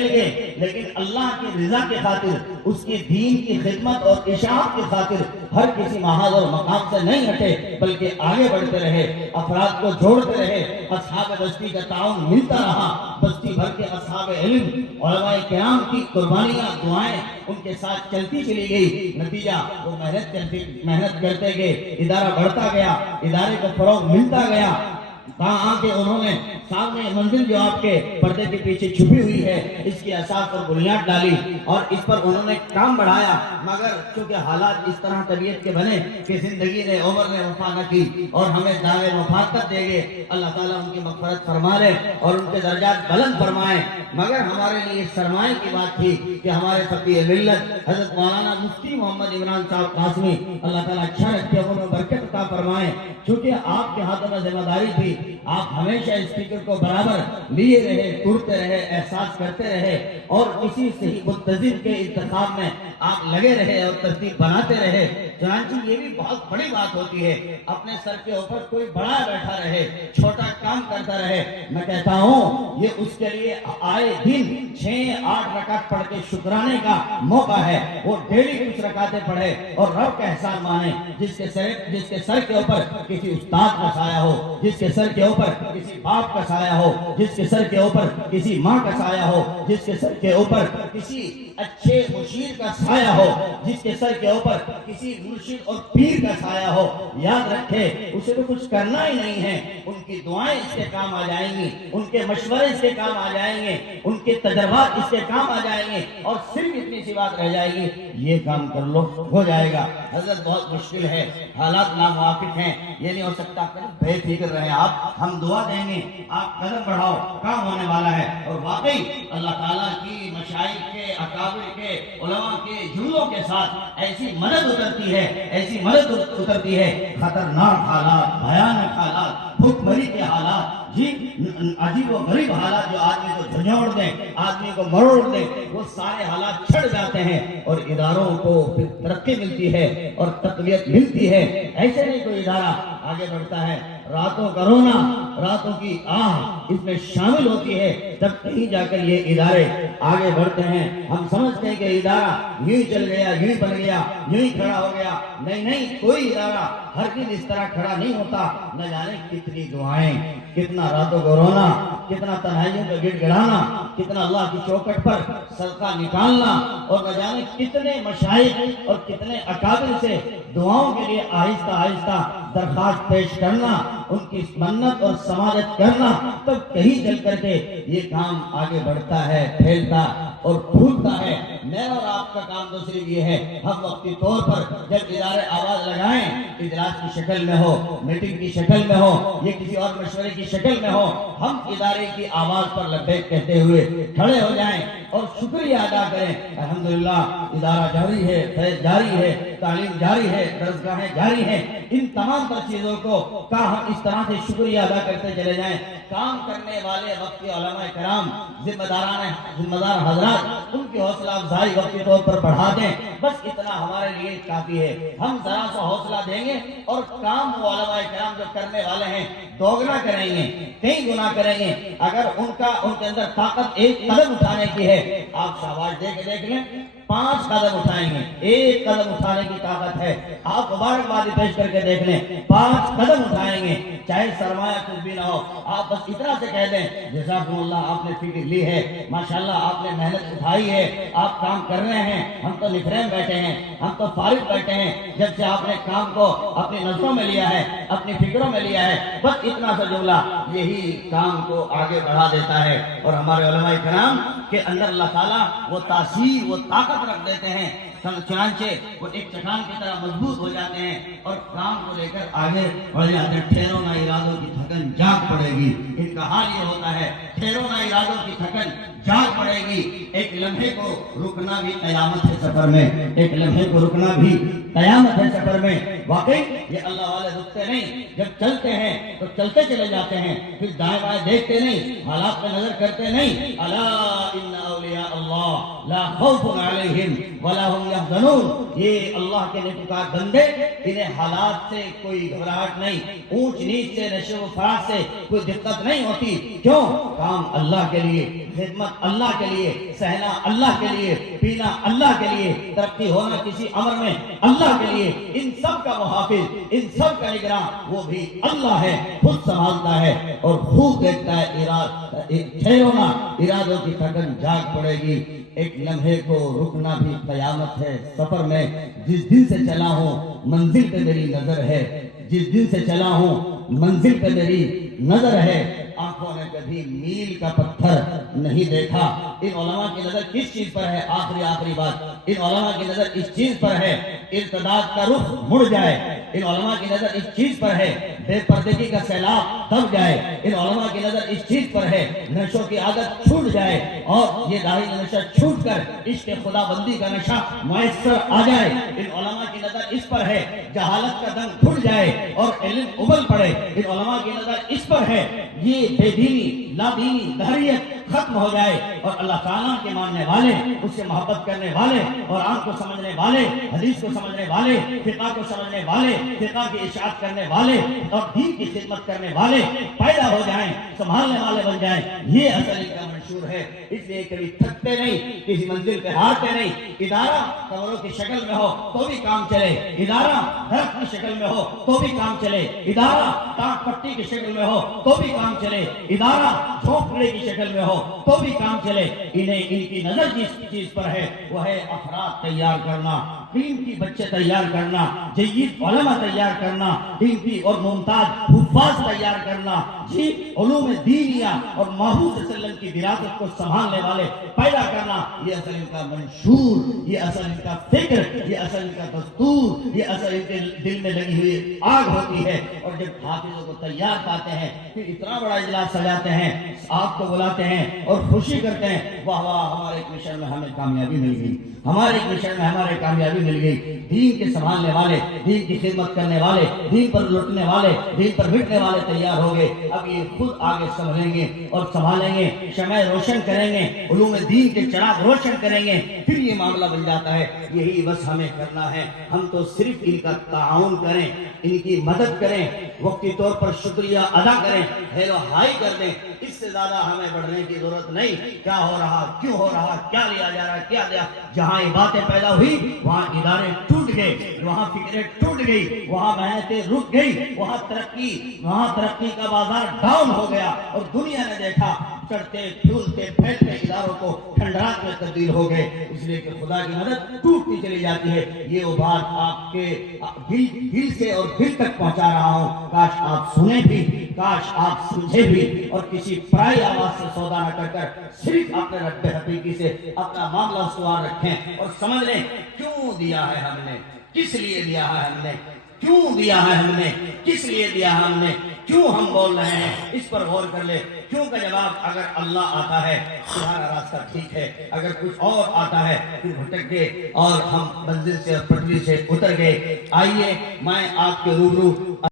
لیکن اللہ کی رضا کی خاطر، اس کی دین کی خدمت اور اشاعت کی خاطر ہر کسی محاذ اور مقام سے نہیں ہٹے، بلکہ آگے بڑھتے رہے، افراد کو جوڑتے رہے، اصحاب بستی کا تعاون ملتا رہا، بستی بھر کے اصحاب علم علماء کرام کی قربانیاں دعائیں ان کے ساتھ چلتی چلی گئی، نتیجہ وہ محنت کرتے گئے، ادارہ بڑھتا گیا، ادارے کو فروغ ملتا گیا۔ کہاں آ کے انہوں نے سامنے منزل جو آپ کے پردے کے پیچھے چھپی ہوئی ہے، اس کی اساس اور بنیاد ڈالی اور اس پر انہوں نے کام بڑھایا، مگر چونکہ حالات اس طرح طبیعت کے بنے کہ زندگی نے عمر نے وفا نہ کی اور ہمیں دعوے مفارقت دے گئے، اللہ تعالیٰ ان کی مغفرت فرما لے اور ان کے درجات بلند فرمائے۔ مگر ہمارے لیے سرمایہ کی بات تھی کہ ہمارے فقیر ملت حضرت مولانا مفتی محمد عمران صاحب قاسمی، اللہ تعالیٰ اچھا رکھے، ان میں برکت عطا فرمائے، چونکہ آپ کے ہاتھوں میں ذمہ داری تھی، آپ ہمیشہ اس فکر کو برابر لیے رہے، ٹوٹتے رہے، احساس کرتے رہے اور اسی صحیح متزن کے انتخاب میں آپ لگے رہے اور ترتیب بناتے رہے۔ چنانچہ یہ بھی بہت بڑی بات ہوتی ہے، اپنے سر کے اوپر کوئی بڑا بیٹھا رہے، چھوٹا کام کرتا رہے۔ میں کہتا ہوں یہ اس کے لیے آئے دن 6-8 رکعت پڑھ کے شکرانے کا موقع ہے، وہ ڈیلی کچھ رکعتیں پڑھے اور رب کا احسان مانے۔ جس کے سر کے اوپر کسی استاد کا سایہ ہو، جس کے سر کے اوپر کسی باپ کا سایہ ہو، جس کے سر کے اوپر کسی ماں کا سایہ ہو، جس کے سر کے اوپر کسی اچھے مشیر کا سایہ ہو، جس کے سر کے اوپر کسی مرشد اور پیر کا سایہ ہو، یاد رکھے اسے تو کچھ کرنا ہی نہیں ہے، ان کی دعائیں اس کے کام آ جائیں گی، ان کے مشورے اس کے کام آ جائیں گے، ان کے تجربات اس کے کام آ جائیں گے اور صرف اتنی سی بات رہ جائے گی، یہ کام کر لو ہو جائے گا۔ حضرت بہت مشکل ہے، حالات ناموافق ہیں، یہ نہیں ہو سکتا، بے فکر رہے آپ، ہم دعا دیں گے، آپ قدم بڑھاؤ، کام ہونے والا ہے۔ اور واقعی اللہ تعالیٰ کی مشائخ کے، اکابر کے، علماء کے جملوں کے ساتھ ایسی مدد اترتی ہے، ایسی مدد اترتی ہے، خطرناک حالات، بھیانک حالات، بھوک مری کے حالات، جی عجیب و غریب حالات جو آدمی کو جھنجھوڑ دیں، آدمی کو مروڑ دیں، وہ سارے حالات چھڑ جاتے ہیں اور اداروں کو پھر ترقی ملتی ہے اور تقویت ملتی ہے۔ ایسے نہیں کوئی ادارہ آگے بڑھتا ہے، راتوں کا رونا، راتوں کی آہ اس میں شامل ہوتی ہے، تب کہیں جا کر یہ ادارے آگے بڑھتے ہیں۔ ہم سمجھتے ہیں کہ ادارہ یوں ہی چل گیا، یوں ہی بن گیا، یوں ہی کھڑا ہو گیا، نہیں، کوئی ادارہ ہرگز اس طرح کھڑا نہیں ہوتا۔ نہ جانے کتنی دعائیں، کتنا راتوں کو رونا، کتنا تنہائیوں کا گڑ گڑانا، کتنا اللہ کی چوکھٹ پر صدقہ نکالنا اور نہ جانے کتنے مشائخ اور کتنے اکابر سے دعاؤں کے لیے آہستہ آہستہ درخواست پیش کرنا، ان کی منت اور سماجت کرنا، تب کہیں چل کر کے یہ کام آگے بڑھتا ہے، پھیلتا اور پھولتا ہے۔ میرا اور آپ کا کام تو صرف یہ ہے، ہم وقتی طور پر جب ادارے آواز لگائیں، اجلاس کی شکل میں ہو، میٹنگ کی شکل میں ہو، یہ کسی اور مشورے کی شکل میں ہو، ہم ادارے کی آواز پر لبیک کہتے ہوئے کھڑے ہو جائیں اور شکریہ ادا کریں۔ الحمدللہ ادارہ جاری ہے، فیض جاری ہے، تعلیم جاری ہے، درسگاہیں جاری ہیں، ان تمام تر چیزوں کو ہم اس طرح سے شکریہ ادا کرتے چلے جائیں۔ کام کرنے والے وقت کے علماء کرام، ذمہ دار حضرات، ان کی حوصلہ افزائی وقتی طور پر بڑھا دیں، بس اتنا ہمارے لیے کافی ہے۔ ہم ذرا سا حوصلہ دیں گے اور کام وہ علماء کرام جو کرنے والے ہیں دوگنا کریں گے، کئی گنا کریں گے۔ اگر ان کے اندر طاقت ایک قدم اٹھانے کی ہے، آپ شاباش دے کے دیکھ لیں، 5 قدم اٹھائیں گے، 1 قدم اٹھانے کی طاقت ہے، آپ مبارکبادی پیش کر کے دیکھ لیں، 5 قدم اٹھائیں گے، چاہے سرمایہ کچھ بھی نہ ہو، آپ بس اتنا سے کہہ دیں جزاکم اللہ، آپ نے فکر لی ہے، ماشاءاللہ آپ نے محنت اٹھائی ہے، آپ کام کر رہے ہیں، ہم تو نفرین بیٹھے ہیں، ہم تو فارغ بیٹھے ہیں، جب سے آپ نے کام کو اپنی نظروں میں لیا ہے، اپنی فکروں میں لیا ہے، بس اتنا سا جملہ یہی کام کو آگے بڑھا دیتا ہے۔ اور ہمارے علماء کرام کے اندر اللہ تعالیٰ وہ تاثیر، وہ طاقت رکھ دیتے ہیں، چنانچہ وہ ایک چٹان کی طرح مضبوط ہو جاتے ہیں اور کام کو لے کر آگے بڑھ جاتے ہیں۔ ٹھہرو نہ ارادوں کی تھکن جاگ پڑے گی، ان کا حال یہ ہوتا ہے، ٹھہرو نہ ارادوں کی تھکن جاگ پڑے گی۔ ایک لمحے کو رکنا بھی قیامت ہے سفر میں، ایک لمحے کو رکنا بھی قیامت ہے سفر میں۔ واقعی یہ اللہ والے رکتے نہیں، جب چلتے ہیں تو چلتے چلے جاتے ہیں، پھر دائیں بائیں دیکھتے نہیں، حالات پہ نظر کرتے نہیں۔ الا ان اولیاء اللہ لا خوف علیہم ولا هم يحزنون، یہ اللہ کے نیکوکار بندے، انہیں حالات سے کوئی گھبراہٹ نہیں، اونچ نیچ سے، نشو و فراز سے کوئی دقت نہیں ہوتی۔ کیوں؟ کام اللہ کے لیے، خدمت اللہ کے لیے، سہنا اللہ کے لیے، پینا اللہ کے لیے، ترقی ہونا کسی امر میں اللہ کے لیے، ان سب کا محافظ، ان سب کا نگراں وہ بھی اللہ ہے، خود سنبھالتا ہے اور خوب دیکھتا ہے۔ ٹھہرو نا، ارادوں کی تھکن جاگ پڑے گی، ایک لمحے کو رکنا بھی قیامت ہے۔ سفر میں جس دن سے چلا ہوں منزل پہ میری نظر ہے، جس دن سے چلا ہوں منزل پہ میری نظر ہے، آنکھوں نے کبھی میل کا پتھر نہیں دیکھا۔ ان علماء کی نظر کس چیز پر ہے؟ آخری بات، ان علماء کی نظر اس چیز پر ہے ارتداد کا رخ مڑ جائے، ان علماء کی نظر اس چیز پر ہے بے پردگی کا سیلاب دب جائے، ان علماء کی نظر اس چیز پر ہے نشوں کی عادت چھوٹ جائے اور یہ داڑھی نشہ چھوٹ کر عشق خدا بندی کا نشہ میسر آ جائے۔ ان علماء کی نظر اس پر ہے جہالت کا دم کھل جائے اور علم ابل پڑے۔ ان علماء کی نظر اس پر ہے یہ بے دینی، لادینی، دہریت ختم ہو جائے اور اللہ تعالیٰ کے ماننے والے، اس سے محبت کرنے والے، قرآن کو سمجھنے والے، حدیث کو سمجھنے والے، فقہ کو سمجھنے والے، فقہ کی اشاعت کرنے والے اور دین کی خدمت کرنے والے پیدا ہو جائیں، سنبھالنے والے بن جائیں۔ یہ اصل ان کا منشور ہے۔ اس لیے کبھی تھکتے نہیں، کسی منزل پہ ہارتے نہیں۔ ادارہ کمروں کی شکل میں ہو تو بھی کام چلے، ادارہ درخت کی شکل میں ہو تو بھی کام چلے، ادارہ ٹانک پٹی کی شکل میں ہو تو بھی کام چلے، ادارہ جھونپڑے کی شکل میں ہو تو بھی کام چلے۔ انہیں ان کی نظر جس چیز پر ہے وہ ہے افراد تیار کرنا، قیمتی بچے تیار کرنا، جید علماء تیار کرنا، قیمتی اور ممتاز حفاظ تیار کرنا، جی علوم دینیہ اور محمود صلی اللہ علیہ وسلم کی وراثت کو سنبھالنے والے پیدا کرنا۔ یہ اصل ان کا منشور، یہ اصل ان کا فکر، یہ اصل ان کا دستور، یہ اصل ان کے دل میں لگی ہوئی آگ ہوتی ہے۔ اور جب حافظوں کو تیار پاتے ہیں پھر اتنا بڑا اجلاس سجاتے ہیں، آپ کو بلاتے ہیں اور خوشی کرتے ہیں، واہ واہ ہمارے ایک مشن میں ہمیں کامیابی مل گئی، ہمارے ایک مشن میں ہمارے کامیابی مل گئی۔ دین کے سنبھالنے والے، دین کی خدمت کرنے والے، دین پر لٹنے والے، دین پر مٹنے والے تیار ہو گئے۔ اب یہ خود آگے سنبھلیں گے اور سنبھالیں گے، شمع روشن کریں گے، علوم دین کے چراغ روشن کریں گے، پھر یہ معاملہ بن جاتا ہے۔ یہی بس ہمیں کرنا ہے، ہم تو صرف ان کا تعاون کریں، ان کی مدد کریں، وقتی طور پر شکریہ ادا کریں، ہیلو ہائی کر دیں۔ اس سے زیادہ ہمیں بڑھنے کی ضرورت نہیں۔ کیا ہو رہا، کیوں ہو رہا، کیا لیا جا رہا ہے، کیا دیا۔ جہاں یہ باتیں پیدا ہوئی وہاں ادارے ٹوٹ گئے، وہاں فکریں ٹوٹ گئی، وہاں محنتیں رک گئی، وہاں ترقی کا بازار ڈاؤن ہو گیا اور دنیا نے دیکھا چڑھتے پھولتے پھیلتے اداروں کو کھنڈرات میں تبدیل ہو گئے۔ اس لیے کہ خدا کی مدد ٹوٹتی چلی جاتی ہے۔ یہ وہ بات آپ کے دل سے اور دل تک پہنچا رہا ہوں، کاش آپ سنیں بھی، کاش آپ سمجھے بھی اور کسی پرائی آواز سے سودا نہ کر کر صرف اپنے رب حقیقی سے اپنا معاملہ استوار رکھیں اور سمجھ لیں کیوں دیا ہے ہم نے، کس لیے دیا ہے ہم نے، کیوں دیا ہے ہم نے، کس لیے دیا ہے ہم نے، کیوں ہم بول رہے ہیں، اس پر غور کر لے۔ کیوں کا جواب اگر اللہ آتا ہے تمہارا راستہ ٹھیک ہے، اگر کچھ اور آتا ہے پھر بھٹک گئے اور ہم منزل سے اور پٹری سے اتر گئے۔ آئیے میں آپ کے روبرو